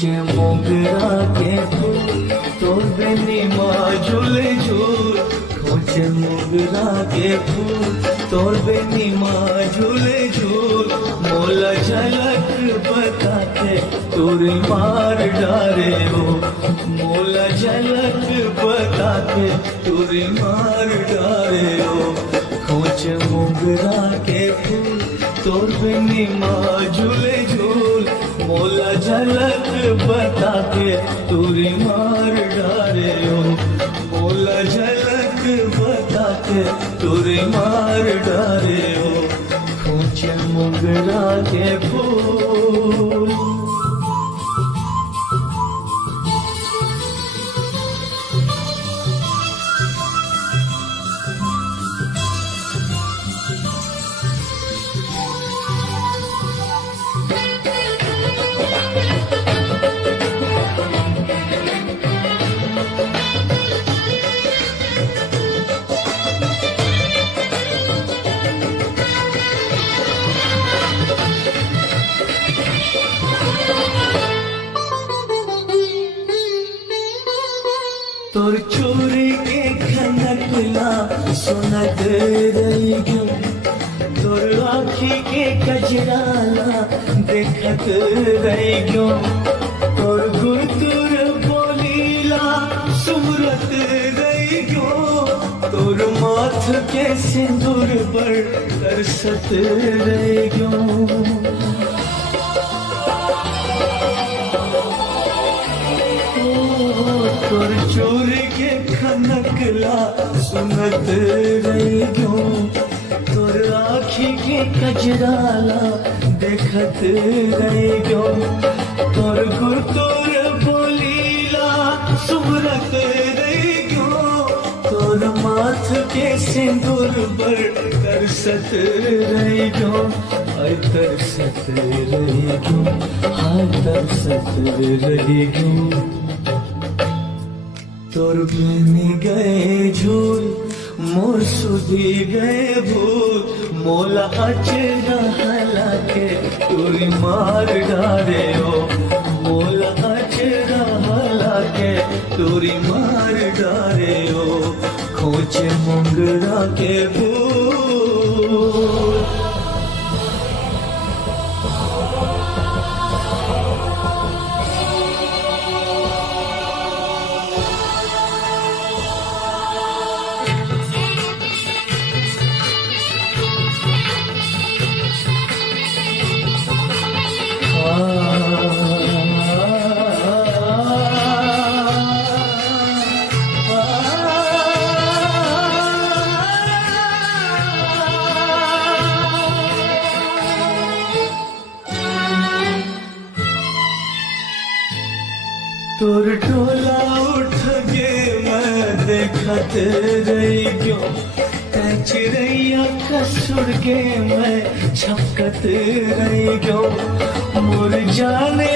खोचे मोगरा के फूल तोर बेनी झूले झूल खोचे मोगरा के फूल तोर बेनी झूले झूल मोला झलक बताते तोरे मार डारे हो मोला झलक बताते तोरे मार डारे हो खोचे मोगरा के फूल तोर बेनी झूले झूल मोला झलक बता के तोरी मार डारे हो मोला झलक बता के तोरी मार डारे हो खोचे मोगरा के फूल। तोर चोरी के खनकला सुनत रही क्यों तोर आँखी के कजराला देखत रही क्यों तोर गुरतुर बोलीला सुमरत रही क्यों तोर माथ के सिंदूर पर तरसत रही क्यों तोर चोरी के खनकला सुनत रही क्यों तोर आँखी के कजराला देखत रही क्यों तोर गुरतुर बोलीला सुमरत रही क्यों तोर माथ के सिंदूर पर तरसत रही क्यों हाय तरसत रही क्यों हाय तरसत रही क्यों तोर बनी गए झूल मोर सुधी गए भूल मोला अचरा हला के तोरी मार डारे हो मोला अचरा हला के तोरी मार डारे हो खोचे मोगरा के फूल। तोर टोला उठ के मैं देखत रही क्यों चिड़ैया कसुर के मैं छपकत रही क्यों मोर जाने